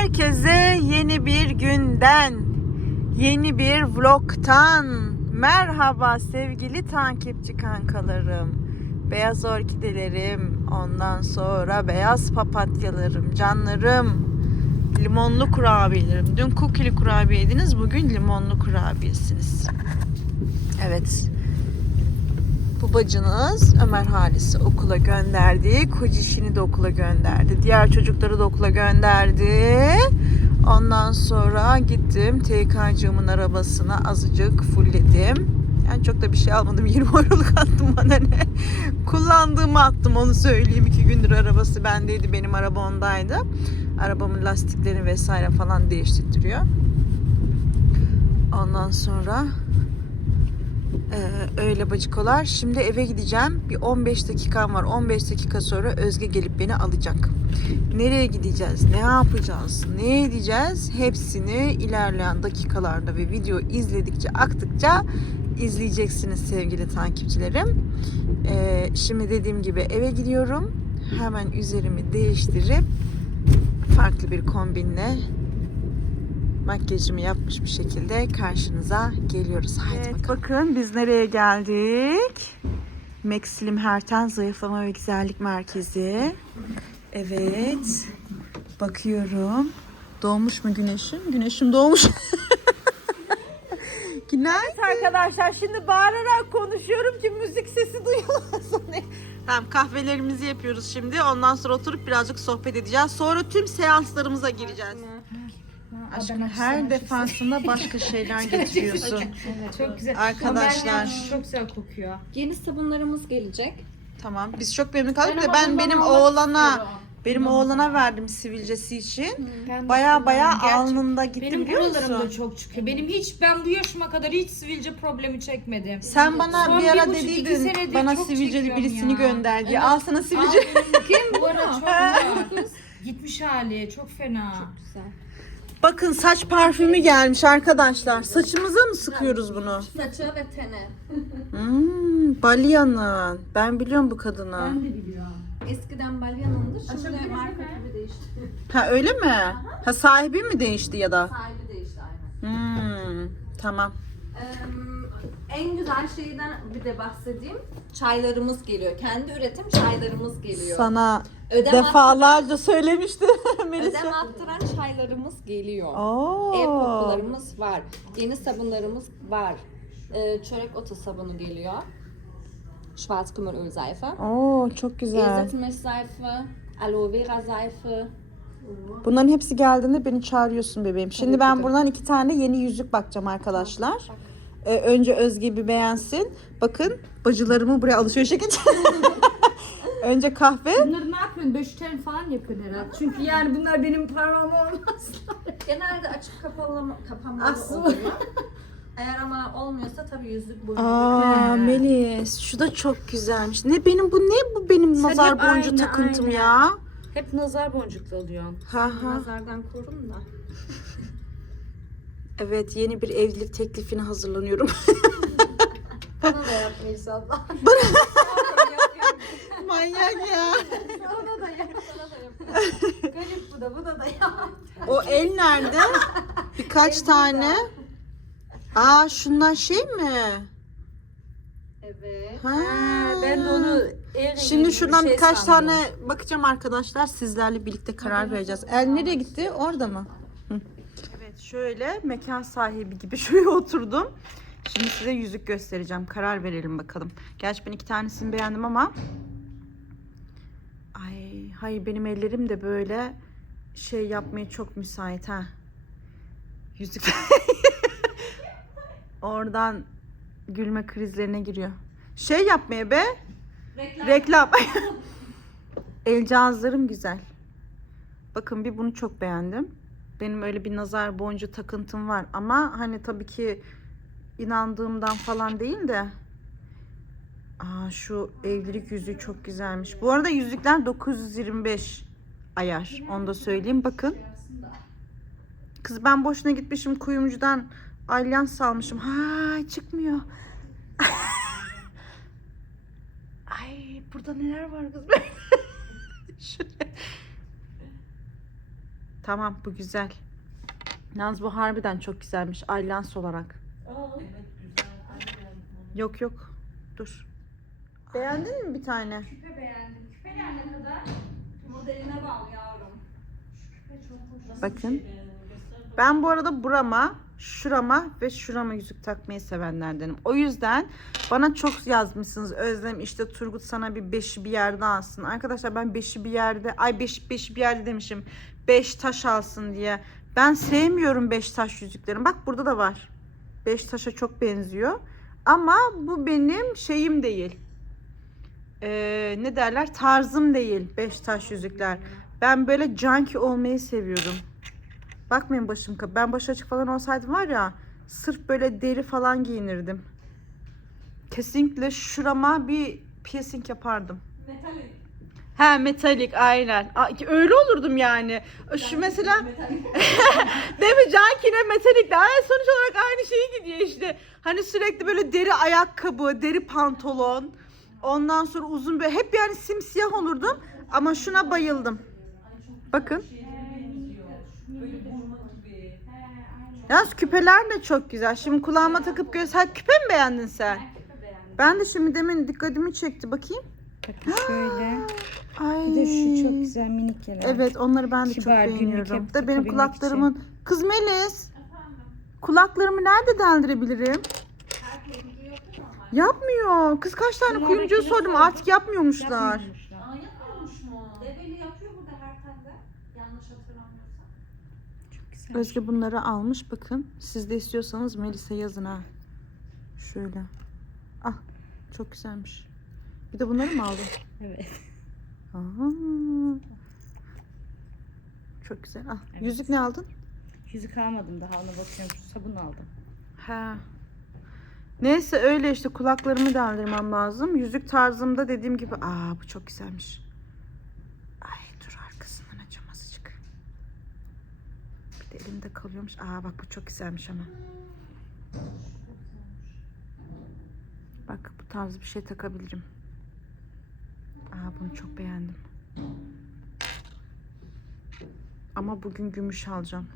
Herkese yeni bir günden, yeni bir vlogtan merhaba sevgili takipçi kankalarım. Beyaz orkidelerim, ondan sonra beyaz papatyalarım, canlarım, limonlu kurabiyelerim. Dün kukili kurabiye yediniz, bugün limonlu kurabiyesiniz. Evet. Bu bacınız Ömer Halis'i okula gönderdi. Kocişini de okula gönderdi. Diğer çocukları da okula gönderdi. Ondan sonra gittim TK'cığımın arabasına azıcık fullledim. Yani çok da bir şey almadım. 20 euroluk attım bana ne. Kullandığımı attım onu söyleyeyim. iki gündür arabası bendeydi. Benim araba ondaydı. Arabamın lastiklerini vesaire falan değiştiriyor. Ondan sonra ee, öyle bacıkolar. Şimdi eve gideceğim. Bir 15 dakikam var. 15 dakika sonra Özge gelip beni alacak. Nereye gideceğiz? Ne yapacağız? Ne edeceğiz? Hepsini ilerleyen dakikalarda ve video izledikçe, aktıkça izleyeceksiniz sevgili takipçilerim. Ee, şimdi dediğim gibi eve gidiyorum. Hemen üzerimi değiştirip farklı bir kombinle makyajımı yapmış bir şekilde karşınıza geliyoruz. Haydi bakalım. Bakın biz nereye geldik? Maxilim Herten Zayıflama ve Güzellik Merkezi. Evet. Bakıyorum. Doğmuş mu güneşim? Güneşim doğmuş. Günaydın. arkadaşlar şimdi bağırarak konuşuyorum ki müzik sesi duyulmasın. Tamam kahvelerimizi yapıyoruz şimdi. Ondan sonra oturup birazcık sohbet edeceğiz. Sonra tüm seanslarımıza gireceğiz. Aşkım her defasında başka şeyler getiriyorsun. Çok güzel. Arkadaşlar. Çok güzel kokuyor. Yeni sabunlarımız gelecek. Tamam. Biz çok memnun kaldık Ben ama ben bundan benim almak oğlana istiyorum. benim oğlana verdim sivilcesi için. Ben de Baya baya alnında gitti Benim biliyor buralarım musun? da çok çıkıyor. Benim hiç ben bu yaşıma kadar hiç sivilce problemi çekmedim. Sen bana Son bir bir ara buçuk, iki dediydin senedir bana çok sivilceli çekiyorum birisini ya. gönder diye. Al sana sivilce. Kim bu ara çok. Gitmiş hali çok fena. Güzel. Bakın saç parfümü gelmiş arkadaşlar. Saçımıza mı sıkıyoruz bunu? Saça ve tene. Hmm, Balya'nın. Ben biliyorum bu kadını. de biliyorum. Eskiden Balyan'ındı. Şimdi marka gibi değişti. Ha öyle mi? Ha sahibi mi değişti ya da? Sahibi değişti aynen. Hmm, tamam. Ee, en güzel şeyden bir de bahsedeyim. Çaylarımız geliyor. Kendi üretim çaylarımız geliyor. Sana ödem, defalarca söylemişti attıran, ödem Melisa. attıran çaylarımız geliyor. Oo. Ev kokularımız var. Yeni sabunlarımız var. Ee, çörek otu sabunu geliyor. Schwarzkümmelölseife. Oo çok güzel. Eselmilchseife. Aloe Vera Seife. Bunların hepsi geldiğinde beni çağırıyorsun bebeğim. Şimdi Tabii ben buradan iki tane yeni yüzük bakacağım arkadaşlar. Ee, önce Özge bir beğensin. Bakın bacılarımı buraya alışverişe getirdim. önce kahve. Bunları ne yapıyorsun? Döşten falan yapıyorsun herhalde. Çünkü yani bunlar benim parmağım olmaz. Genelde açıp kapalı, kapamalı Aslında- oluyor. Eğer ama olmuyorsa tabii yüzlük boyunca. Aa He. Melis şu da çok güzelmiş. Ne benim bu ne bu benim Sen nazar hep boncuğu aynı, takıntım aynı. ya. Hep nazar boncuklu alıyorsun. Ha ha. Nazardan korun da. Evet yeni bir evlilik teklifine hazırlanıyorum. Bana da yap inşallah. Manyak ya. Sana da yap, sana da yap. Garip bu da, bu da da yap. O el nerede? Birkaç tane. Aa şunlar şey mi? Evet. Ha. Ben de onu el Şimdi şuradan şey birkaç tane bakacağım arkadaşlar. Sizlerle birlikte karar vereceğiz. El nereye gitti? Orada mı? Şöyle mekan sahibi gibi şuraya oturdum. Şimdi size yüzük göstereceğim. Karar verelim bakalım. Gerçi ben iki tanesini beğendim ama Ay hayır benim ellerim de böyle şey yapmaya çok müsait ha. Yüzük Oradan gülme krizlerine giriyor. Şey yapmaya be. Reklam. Reklam. El cihazlarım güzel. Bakın bir bunu çok beğendim. Benim öyle bir nazar boncuğu takıntım var ama hani tabii ki inandığımdan falan değil de Aa şu evlilik yüzüğü çok güzelmiş. Bu arada yüzükler 925 ayar. Onu da söyleyeyim. Bakın. Kız ben boşuna gitmişim kuyumcudan alyans almışım. Ha çıkmıyor. Ay burada neler var kız? Şuraya. Tamam bu güzel. Yalnız bu harbiden çok güzelmiş. Aylans olarak. Yok yok. Dur. Beğendin mi bir tane? Küpe beğendim. Küpeler ne kadar? Modeline bağlı yavrum. Bakın. Ben bu arada burama, şurama ve şurama yüzük takmayı sevenlerdenim. O yüzden bana çok yazmışsınız. Özlem işte Turgut sana bir beşi bir yerde alsın. Arkadaşlar ben beşi bir yerde, ay beş, beşi bir yerde demişim. Beş taş alsın diye. Ben sevmiyorum beş taş yüzüklerini. Bak burada da var. Beş taşa çok benziyor. Ama bu benim şeyim değil. Ee, ne derler? Tarzım değil beş taş yüzükler. Ben böyle junkie olmayı seviyorum. Bakmayın başım. Ben başı açık falan olsaydım var ya sırf böyle deri falan giyinirdim. Kesinlikle şurama bir piercing yapardım. Metalik. He metalik aynen. Öyle olurdum yani. Şu mesela değil mi Cankine metalik de Ay, sonuç olarak aynı şeye gidiyor işte. Hani sürekli böyle deri ayakkabı, deri pantolon. Ondan sonra uzun böyle hep yani simsiyah olurdum. Ama şuna bayıldım. Bakın. Yalnız küpeler de çok güzel. Şimdi kulağıma takıp göz... Ha küpe mi beğendin sen? Ben de şimdi demin dikkatimi çekti. Bakayım. Bakın şöyle. Ay. Bir de şu çok güzel minik yerler. Evet onları ben de Kibar, çok beğeniyorum. Da benim kulaklarımın... Kız Melis. Kulaklarımı nerede deldirebilirim? Yapmıyor. Kız kaç tane kuyumcuya sordum. Artık yapmıyormuşlar. Aa yapmıyormuş mu? Develi yapıyor burada her telde. Yanlış hatırlamıyorsam. Çok güzel. Özge bunları almış. Bakın. Siz de istiyorsanız Melis'e yazın ha. Şöyle. Ah. Çok güzelmiş. Bir de bunları mı aldın? Evet. Aha. Çok güzel. Ah, Evet. yüzük ne aldın? Yüzük almadım daha ona bakıyorum. Sabun aldım. He. Neyse öyle işte kulaklarımı deldirmem lazım. Yüzük tarzımda dediğim gibi aa bu çok güzelmiş. Ay dur arkasından açacağım azıcık. Bir de elimde kalıyormuş. Aa bak bu çok güzelmiş ama. Bak bu tarz bir şey takabilirim. Aa bunu çok beğendim. Ama bugün gümüş alacağım.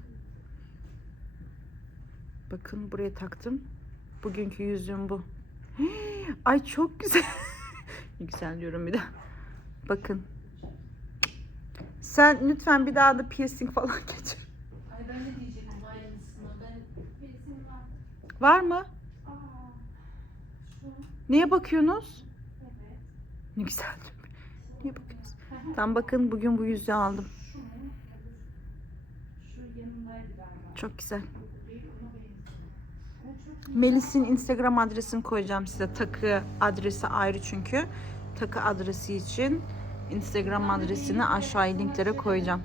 Bakın buraya taktım. Bugünkü yüzüğüm bu. Ay çok güzel. Yüksel diyorum bir de. Bakın. Sen lütfen bir daha da piercing falan geçir. Ay ben de diyecektim aynısını. Ben birisinin var. Var mı? Aa. Neye bakıyorsunuz? Evet. Ne güzel. Niye bakıyorsunuz? Tam bakın bugün bu yüzüğü aldım. Çok güzel. Melis'in Instagram adresini koyacağım size. Takı adresi ayrı çünkü. Takı adresi için Instagram adresini aşağıya linklere koyacağım.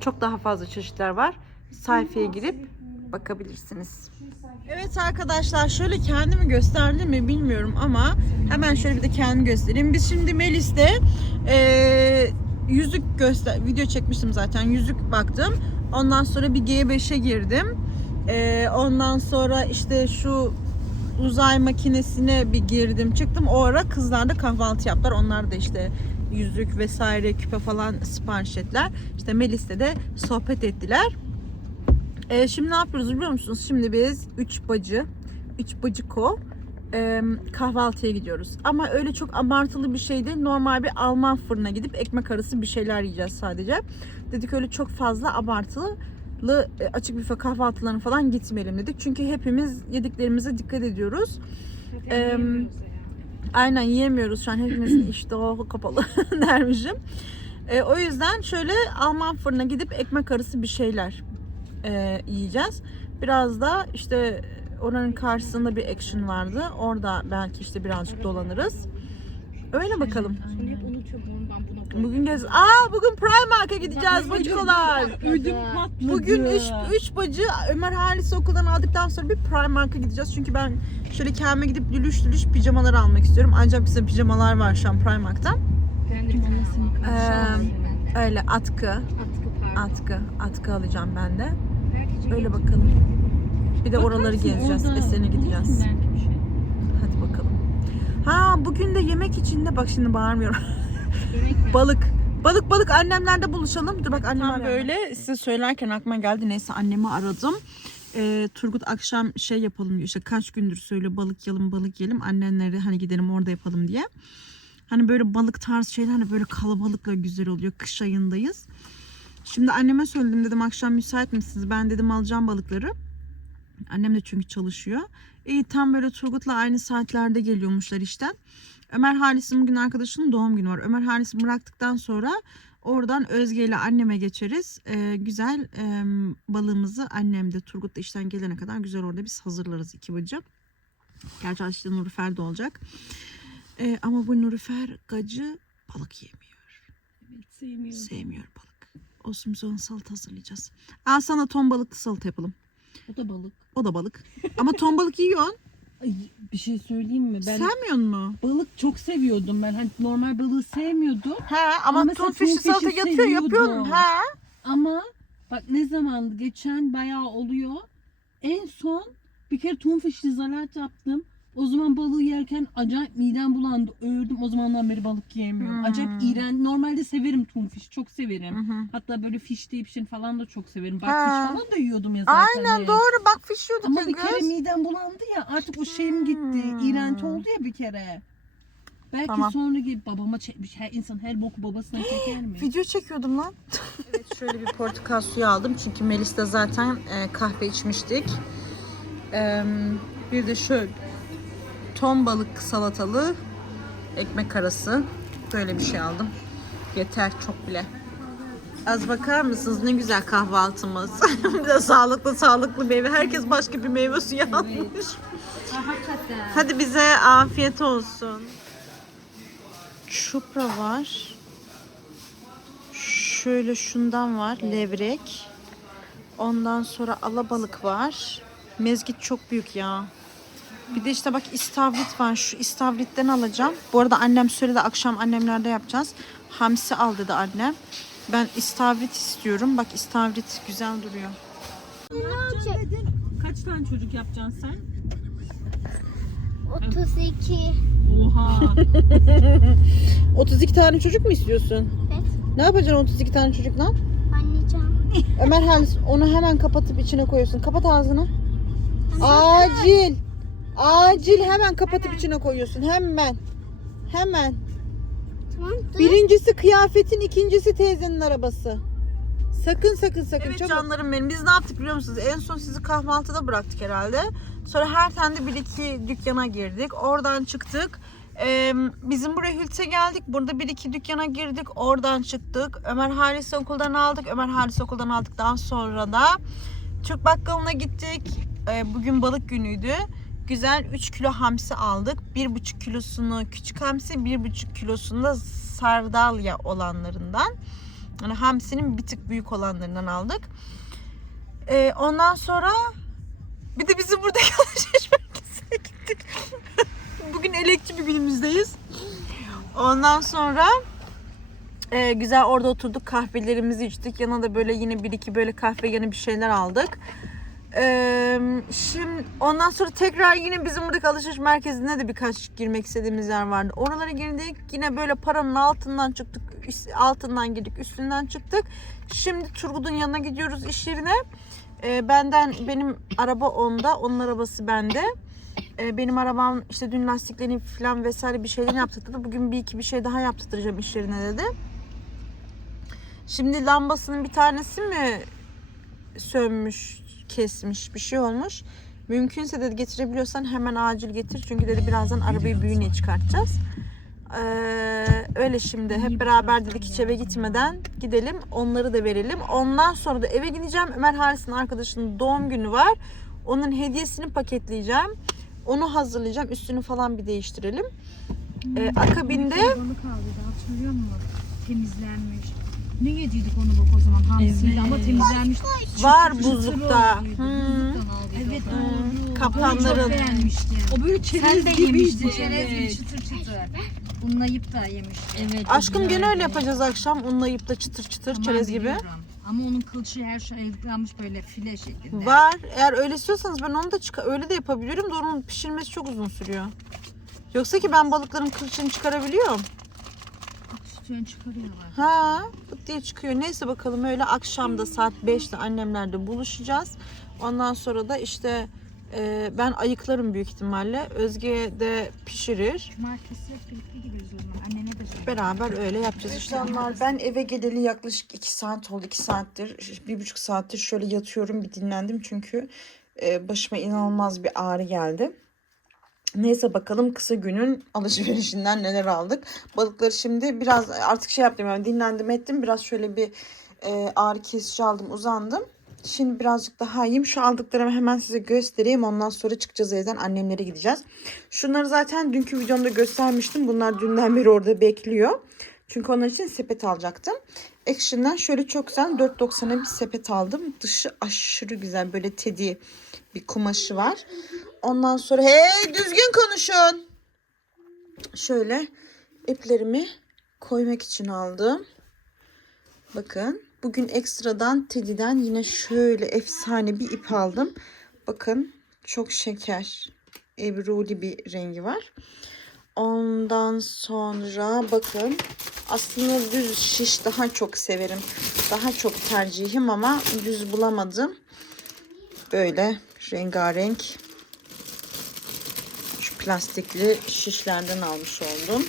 Çok daha fazla çeşitler var. Sayfaya girip bakabilirsiniz. Evet arkadaşlar şöyle kendimi gösterdim mi bilmiyorum ama hemen şöyle bir de kendimi göstereyim. Biz şimdi Melis'te eee yüzük göster video çekmiştim zaten yüzük baktım. Ondan sonra bir G5'e girdim. Eee, ondan sonra işte şu uzay makinesine bir girdim çıktım. O ara kızlar da kahvaltı yaptılar. Onlar da işte yüzük vesaire küpe falan sipariş ettiler. İşte Melis'te de sohbet ettiler. Ee, şimdi ne yapıyoruz biliyor musunuz? Şimdi biz üç bacı, üç bacıko e, kahvaltıya gidiyoruz. Ama öyle çok abartılı bir şey değil. Normal bir Alman fırına gidip ekmek arası bir şeyler yiyeceğiz sadece. Dedik öyle çok fazla abartılı e, açık büfe kahvaltılarına falan gitmeyelim dedik. Çünkü hepimiz yediklerimize dikkat ediyoruz. Zaten Em, yiyemiyoruz ya. Aynen yiyemiyoruz şu an hepimizin iştahı kapalı dermişim. E, o yüzden şöyle Alman fırına gidip ekmek arası bir şeyler e, yiyeceğiz. Biraz da işte oranın karşısında bir action vardı. Orada belki işte birazcık dolanırız. Öyle bakalım. Bugün gez. Aa bugün Primark'a gideceğiz bacıkolar. Ödüm patladı. Bugün üç, üç bacı Ömer Halis'i okuldan aldıktan sonra bir Primark'a gideceğiz. Çünkü ben şöyle kendime gidip lülüş lülüş pijamalar almak istiyorum. Ancak bize pijamalar var şu an Primark'ta. Ben de mamasını Ee, Öyle atkı, Atkı atkı, alacağım ben de. Öyle bakalım. Bir de oraları gezeceğiz. Esen'e gideceğiz. şey. Hadi bakalım. Ha bugün de yemek içinde bak şimdi bağırmıyorum. Balık. Balık balık annemlerde buluşalım. Dur bak annem böyle size söylerken aklıma geldi. Neyse annemi aradım. Ee, Turgut akşam şey yapalım diyor. İşte kaç gündür söyle balık yiyelim balık yiyelim. Annenlere hani gidelim orada yapalım diye. Hani böyle balık tarzı şeyler hani böyle kalabalıkla güzel oluyor. Kış ayındayız. Şimdi anneme söyledim dedim akşam müsait misiniz? Ben dedim alacağım balıkları. Annem de çünkü çalışıyor. İyi tam böyle Turgut'la aynı saatlerde geliyormuşlar işten. Ömer Halis'in bugün arkadaşının doğum günü var. Ömer Halis'i bıraktıktan sonra oradan Özge ile anneme geçeriz. Ee, güzel e, balığımızı annem de Turgut da işten gelene kadar güzel orada biz hazırlarız iki bacı. Gerçi işte Nurifer de olacak. Ee, ama bu Nurifer gacı balık yemiyor. Sevmiyorum. Sevmiyor balık. Ona salata hazırlayacağız. Al sana ton balıklı salata yapalım. O da balık. O da balık. Ama ton balık yiyorsun. Ay, bir şey söyleyeyim mi? Ben Sevmiyor mu? balık çok seviyordum ben. Hani normal balığı sevmiyordum. He ama, Ama mesela ton fişi ton salata fişi yapıyor yapıyordun. seviyordum. He. Ama bak ne zaman geçen bayağı oluyor. En son bir kere tunfişli zalat yaptım. O zaman balığı yerken acayip midem bulandı. Öldüm. O zamandan beri balık yiyemiyorum. Hmm. Acayip iğren. Normalde severim tunfiş. Çok severim. Hı hı. Hatta böyle fiş deyip şey falan da çok severim. Bak fiş falan da yiyordum ya zaten. Aynen hep. doğru bak fiş yiyorduk Ama bir kere kız. midem bulandı ya artık o şeyim gitti. Hmm. İğrenti oldu ya bir kere. Belki Tamam. sonra gibi babama çekmiş. Her insan her boku babasına çeker mi? Video çekiyordum lan. evet şöyle bir portakal suyu aldım. Çünkü Melis'te zaten e, kahve içmiştik. E, bir de şöyle ton balık salatalı ekmek arası. Böyle bir şey aldım. Yeter çok bile. Az bakar mısınız ne güzel kahvaltımız. bir de sağlıklı sağlıklı meyve. Herkes başka bir meyve suyu almış. Hakikaten. Hadi bize afiyet olsun. Çupra var. Şöyle şundan var. Levrek. Ondan sonra alabalık var. Mezgit çok büyük ya. Bir de işte bak istavrit var. Şu istavritten alacağım. Bu arada annem söyledi akşam annemlerde yapacağız. Hamsi al dedi annem. Ben istavrit istiyorum. Bak istavrit güzel duruyor. Kaç tane çocuk yapacaksın sen? 32. Oha. 32 tane çocuk mu istiyorsun? Evet. Ne yapacaksın 32 tane çocukla? Anneciğim. Ömer Halis onu hemen kapatıp içine koyuyorsun. Kapat ağzını. Acil. Acil hemen kapatıp içine koyuyorsun. Hemen. Hemen. Tamam dur. Birincisi kıyafetin, ikincisi teyzenin arabası. Sakın sakın sakın. Evet canlarım benim. Biz ne yaptık biliyor musunuz? En son sizi kahvaltıda bıraktık herhalde. Sonra her tane bir iki dükkana girdik. Oradan çıktık. Ee, bizim buraya Hült'e geldik. Burada bir iki dükkana girdik. Oradan çıktık. Ömer Halis okuldan aldık. Ömer Halis okuldan aldıktan sonra da Türk bakkalına gittik. Ee, bugün balık günüydü. Güzel 3 kilo hamsi aldık. 1,5 kilosunu küçük hamsi, 1,5 kilosunu da sardalya olanlarından. Yani hamsinin bir tık büyük olanlarından aldık. Ee, ondan sonra bir de bizim buradaki alışveriş merkezine gittik. Bugün elekçi bir günümüzdeyiz. Ondan sonra e, güzel orada oturduk kahvelerimizi içtik. Yanına da böyle yine bir iki böyle kahve yanı bir şeyler aldık. Ee, şimdi ondan sonra tekrar yine bizim buradaki alışveriş merkezine de birkaç girmek istediğimiz yer vardı. Oralara girdik. Yine böyle paranın altından çıktık. Altından girdik, üstünden çıktık. Şimdi Turgut'un yanına gidiyoruz iş yerine. Ee, benden benim araba onda, onun arabası bende. Ee, benim arabam işte dün lastiklerini falan vesaire bir şeyler yaptırdı. Bugün bir iki bir şey daha yaptıracağım iş yerine dedi. Şimdi lambasının bir tanesi mi sönmüş, kesmiş, bir şey olmuş. Mümkünse dedi getirebiliyorsan hemen acil getir. Çünkü dedi birazdan arabayı büyüğüne çıkartacağız. Ee, öyle şimdi hep beraber dedik hiç eve gitmeden gidelim onları da verelim. Ondan sonra da eve gideceğim. Ömer Haris'in arkadaşının doğum günü var. Onun hediyesini paketleyeceğim. Onu hazırlayacağım. Üstünü falan bir değiştirelim. Ee, akabinde Balık aldıydı hatırlıyor musun? Temizlenmiş. Ne yediydik onu bak o zaman hamsiyle ama temizlenmiş. var çıtır buzlukta. olduydu. Buzluktan aldıydı Evet o doğru. Çok Kaptanların. beğenmişti. O böyle Sen çerez de gibiydi. yemiştin çerez gibi çıtır çıtır. Unlayıp da yemiştin. Evet. Aşkım gene öyle yapacağız akşam. Unlayıp da çıtır çıtır Tamam, çerez gibi. biliyorum. Ama onun kılçığı her şey ayıklanmış böyle file şeklinde. Var. Eğer öyle istiyorsanız ben onu da çıkar öyle de yapabiliyorum da onun pişirmesi çok uzun sürüyor. Yoksa ki ben balıkların kılçığını çıkarabiliyorum. Sen çıkarıyorlar. Ha, pıt diye çıkıyor. Neyse bakalım öyle akşamda saat 5'te annemlerde buluşacağız. Ondan sonra da işte e, ben ayıklarım büyük ihtimalle. Özge de pişirir. Cumartesi birlikte gideriz o zaman. Annene de söyle. Beraber öyle yapacağız işte. Ben eve geleli yaklaşık 2 saat oldu. 2 saattir, bir buçuk saattir şöyle yatıyorum bir dinlendim. Çünkü e, başıma inanılmaz bir ağrı geldi. Neyse bakalım kısa günün alışverişinden neler aldık. Balıkları şimdi biraz artık şey yaptım yani dinlendim ettim. Biraz şöyle bir e, ağrı kesici aldım uzandım. Şimdi birazcık daha iyiyim. Şu aldıklarımı hemen size göstereyim. Ondan sonra çıkacağız evden. Annemlere gideceğiz. Şunları zaten dünkü videomda göstermiştim. Bunlar dünden beri orada bekliyor. Çünkü onlar için sepet alacaktım. Action'dan şöyle çok güzel 4.90'a bir sepet aldım. Dışı aşırı güzel. Böyle teddy bir kumaşı var. Ondan sonra hey düzgün konuşun. Şöyle iplerimi koymak için aldım. Bakın bugün ekstradan Teddy'den yine şöyle efsane bir ip aldım. Bakın çok şeker. Ebruli bir rengi var. Ondan sonra bakın aslında düz şiş daha çok severim. Daha çok tercihim ama düz bulamadım. Böyle rengarenk plastikli şişlerden almış oldum.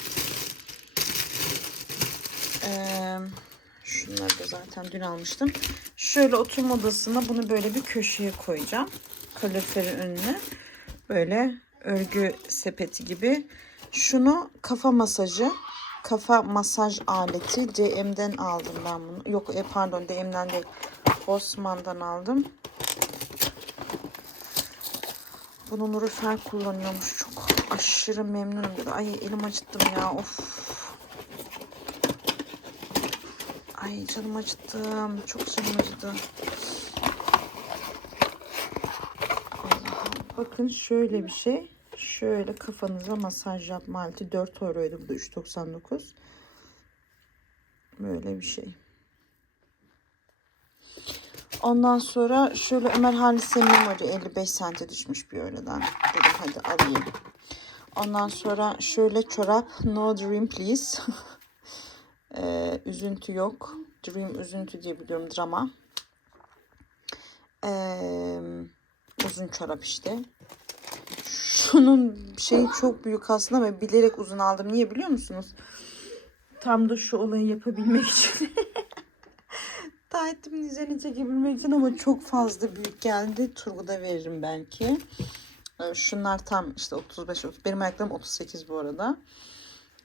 Ee, şunları da zaten dün almıştım. Şöyle oturma odasına bunu böyle bir köşeye koyacağım. Kaloriferin önüne. Böyle örgü sepeti gibi. Şunu kafa masajı, kafa masaj aleti DM'den aldım ben bunu. Yok e, pardon DM'den değil. Osman'dan aldım. Bunu Nurifer kullanıyormuş. Çok aşırı memnunum. Ay elim acıttım ya. Of. Ay canım acıttım. Çok canım acıdı. Bakın şöyle bir şey. Şöyle kafanıza masaj yapma aleti 4 euroydu. Bu da 3.99. Böyle bir şey. Ondan sonra şöyle Ömer Halis'e memory 55 sente düşmüş bir öğleden. Dedim hadi alayım. Ondan sonra şöyle çorap no dream please. Ee, üzüntü yok. Dream üzüntü diye biliyorum drama. Ee, uzun çorap işte. Şunun şeyi çok büyük aslında ve bilerek uzun aldım. Niye biliyor musunuz? Tam da şu olayı yapabilmek için. Taytımın üzerine çekebilmek için ama çok fazla büyük geldi. Turguda veririm belki. Ee, Şunlar tam işte 35 30. Benim ayaklarım 38 bu arada.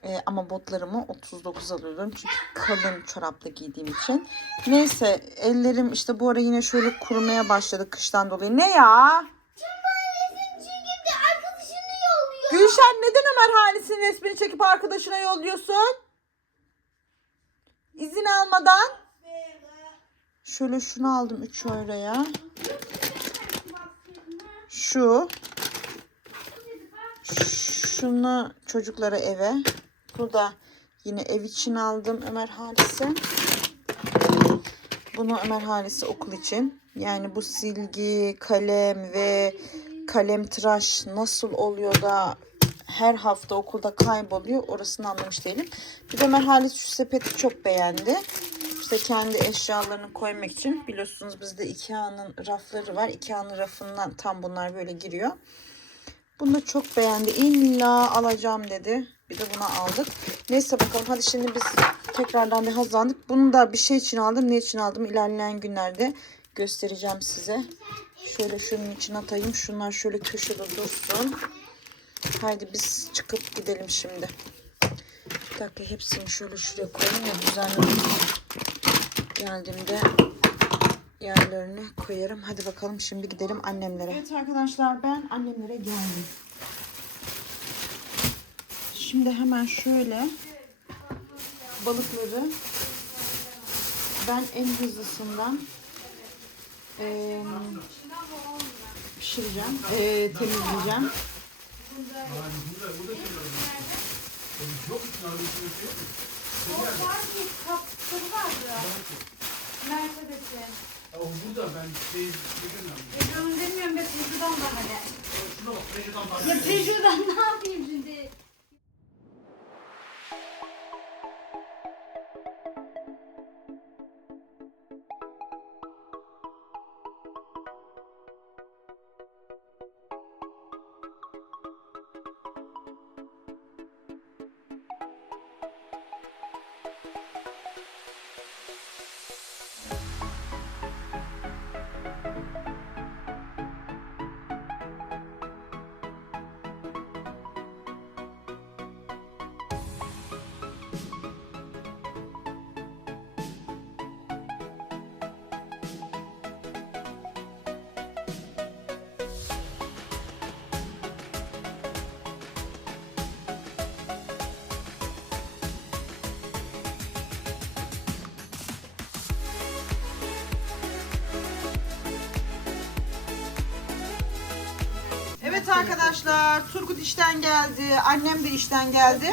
Ee, ama botlarımı 39 alıyorum. Çünkü kalın çorapla giydiğim için. Neyse ellerim işte bu ara yine şöyle kurumaya başladı kıştan dolayı. Ne ya? Gülşen neden Ömer Halis'in resmini çekip arkadaşına yolluyorsun? İzin almadan. Şöyle şunu aldım 3 euroya. Şu. Şunu çocuklara eve. Bu da yine ev için aldım Ömer Halis'e. Bunu Ömer Halis'e okul için. Yani bu silgi, kalem ve kalem tıraş nasıl oluyor da her hafta okulda kayboluyor orasını anlamış değilim. Bir de Ömer Halis şu sepeti çok beğendi. İşte kendi eşyalarını koymak için biliyorsunuz bizde Ikea'nın rafları var. Ikea'nın rafından tam bunlar böyle giriyor. Bunu da çok beğendi. İlla alacağım dedi. Bir de bunu aldık. Neyse bakalım hadi şimdi biz tekrardan bir hazırlandık. Bunu da bir şey için aldım. Ne için aldım ilerleyen günlerde göstereceğim size. Şöyle şunun için atayım. Şunlar şöyle köşede dursun. Haydi biz çıkıp gidelim şimdi. Bir dakika hepsini şöyle şuraya koyayım ya düzenli geldiğimde yerlerine koyarım. Hadi bakalım şimdi gidelim annemlere. Evet arkadaşlar ben annemlere geldim. Şimdi hemen şöyle balıkları ben en hızlısından eee, pişireceğim, eee, temizleyeceğim. O burada ben şey Peugeot'un demiyorum ben Peugeot'dan bana de. Ya Peugeot'dan ne yapayım Evet arkadaşlar Turgut işten geldi. Annem de işten geldi.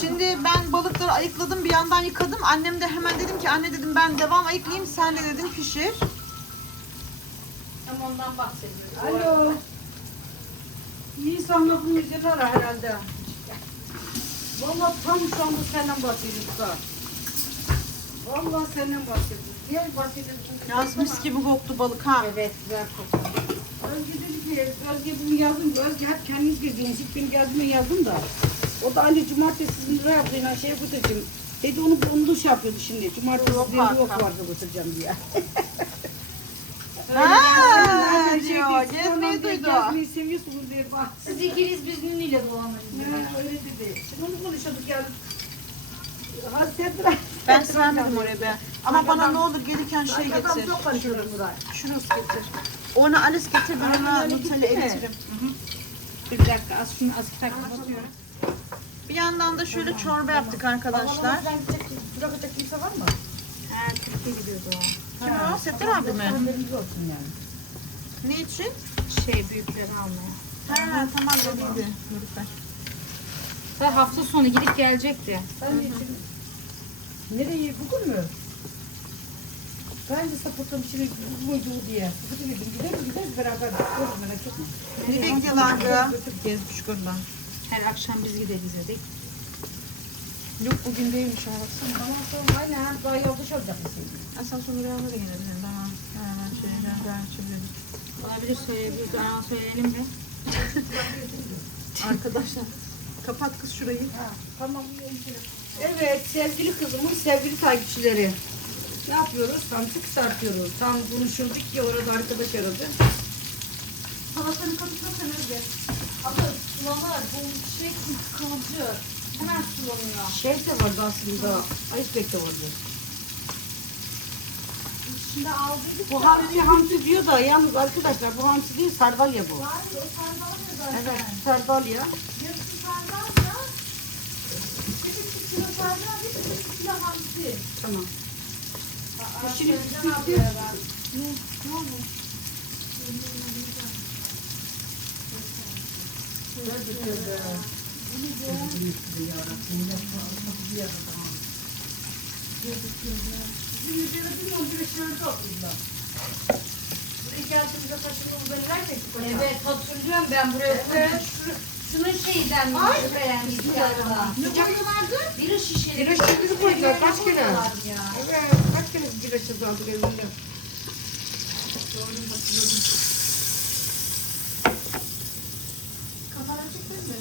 Şimdi ben balıkları ayıkladım bir yandan yıkadım. Annem de hemen dedim ki anne dedim ben devam ayıklayayım sen de dedim pişir. Tam ondan bahsediyorum. Alo. Nisan lafın yüzünü ara herhalde. Valla tam şu anda senden bahsediyoruz ha. Valla senden bahsediyoruz. Niye bahsediyorsun? Yaz mis gibi koktu balık ha. Evet güzel kokuyor. Özge dedi ki, Özge bunu yazdım. Özge hep kendiniz girdiğiniz ilk benim geldiğime yazdım da. O da hani cumartesi sizin lira yaptığına şeye götüreceğim. Dedi onu, onu da şey yapıyordu şimdi. Cumartesi Yok diye yok vardı götüreceğim diye. Ha, Şey diyor. diyor, Gezmeyi duydu. Gezmeyi seviyorsunuz diye bak. Siz ikiniz biz Nünü'yle dolanırız. Ha, öyle dedi. Şimdi onu konuşuyorduk yani. Hasretler. Ben sığamadım oraya be. Ama bana ne olur gelirken şey Adam getir. çok karışıyor Murat. Şurası getir. Onu Alice getir ben ona Nutella getiririm. Bir dakika az şunu az kitap kapatıyorum. Bir yandan da şöyle çorba yaptık arkadaşlar. Bırakacak kimse var mı? Ha Türkiye gidiyordu o. Kim o? Settar abi mi? Haberiniz olsun yani. Ne için? Şey büyükleri almaya. Ha tamam dediydi. Nurifler. Ha, hafta sonu gidip gelecekti. Sen ne için? Nereye? Bugün mü? Ben de sapıttım şimdi bu muydu o diye. Bugün dedim gidelim gideriz beraber. Olur merak etme. Ne bekliyorlardı? Gezmiş gırla. Her akşam biz gideriz dedik. Yok bugün değilmiş arası. Tamam tamam aynen. Daha yolda olacak mısın? Sonra rüyamda da gelebilirim. Tamam. Hemen şeyden ben şimdi. Olabilir söyleyebiliriz. Aynen söyleyelim de. Arkadaşlar. Kapat kız şurayı. Tamam. Evet sevgili kızımın sevgili takipçileri. Ne yapıyoruz? Tam tık sarkıyoruz. Tam konuşurduk ki orada arkadaş aradı. Salatanın kapısına Özge. Ama sulanır. Bu şey kalıcı. Hemen sulanıyor. Şey de vardı aslında. Iceberg de vardı. Şimdi aldıydık Bu hamsi hamsi diyor da yalnız arkadaşlar bu hamsi değil sardalya bu. Var ya o sardalya zaten. Evet sardalya. Yarısı sardalya. Bir kilo sardalya, bir kilo hamsi. Tamam. Şimdi Söyleyeceğim ablaya ben. Bizim üzerine bilmiyorum bir şöyle oturdular. Buraya geldiğimizde saçını uzanırlar ya. Evet hatırlıyorum ben buraya. Şu, şunun şeyden mi beğendik galiba. Ne koyuyorlardı? Bira şişeli. Bira şişesi koydular, kaç? Ya. Evet, kere aşırı aldık evinde. Kafana çıktın mı?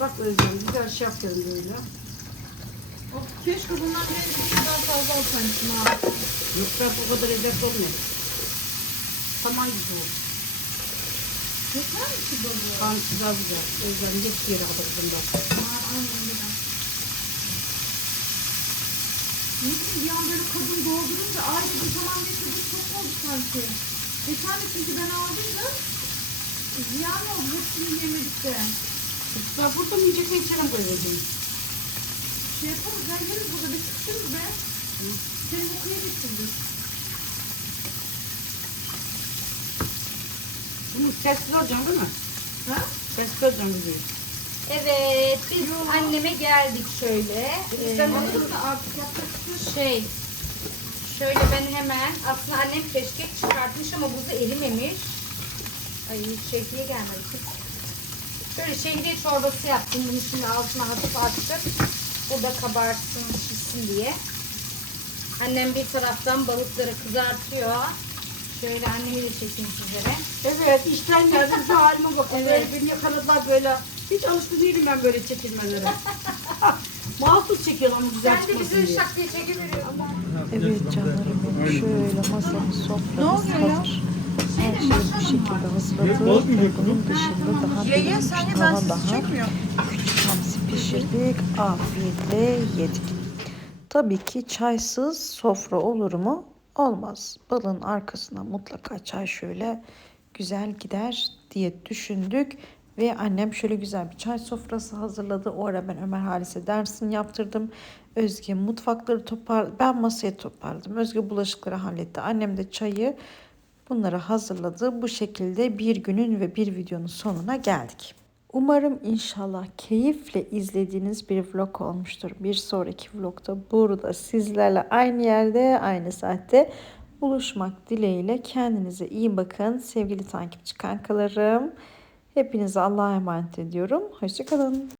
Bak Özlem, güzel şey yapıyorum böyle. Of, keşke bundan bir kadar fazla alsaymışım ha. Yoksa bu kadar lezzetli olmuyor. Saman gibi o. Yeter mi ki balığı? Kan güzel güzel. Özlem, geç yere kadar bunda. Aa, aynen öyle. Ne bileyim bir an böyle kadın doldurunca ay dedim tamam getirdim çok oldu sanki. Geçen de çünkü ben aldıydım. Ziyan oldu hepsini yemedik de. Ben burada mı yiyeceksen içerim koyacağım. Şey yaparız ya yeriz burada bir çıkışırız be. Seni okuya getirdik. Bunu sessiz olacaksın değil mi? Ha? Sessiz olacaksın bizi. Evet biz anneme geldik şöyle. Ee, Sen alırım da artık yapacak şey şöyle ben hemen aslında annem keşkek çıkartmış ama buzu erimemiş. Ay şehriye gelmedi. kız. Şöyle şehriye çorbası yaptım. Bunu şimdi altına hafif açtık. O da kabarsın, pişsin diye. Annem bir taraftan balıkları kızartıyor. Şöyle annemi de çekeyim sizlere. Evet, işten geldim şu halime bak. Evet. Böyle beni yakaladılar böyle. Hiç alışkın değilim ben böyle çekilmelere. Mahsus çekiyorlar ama güzel Sen de çıkmasın bizi diye. şak diye çekiveriyorsun. Evet canlarım benim şöyle masamız soframız hazır. Her şeyi bu şekilde hazırladık. Ve bunun dışında daha Ye ye sen ye ben daha sizi daha çekmiyorum. küçük hamsi pişirdik. Afiyetle yedik. Tabii ki çaysız sofra olur mu? Olmaz. Balın arkasına mutlaka çay şöyle güzel gider diye düşündük. Ve annem şöyle güzel bir çay sofrası hazırladı. O ara ben Ömer Halis'e dersini yaptırdım. Özge mutfakları topar, ben masayı toparladım. Özge bulaşıkları halletti. Annem de çayı bunları hazırladı. Bu şekilde bir günün ve bir videonun sonuna geldik. Umarım inşallah keyifle izlediğiniz bir vlog olmuştur. Bir sonraki vlogda burada sizlerle aynı yerde, aynı saatte buluşmak dileğiyle. Kendinize iyi bakın sevgili takipçi kankalarım. Hepinize Allah'a emanet ediyorum. Hoşçakalın.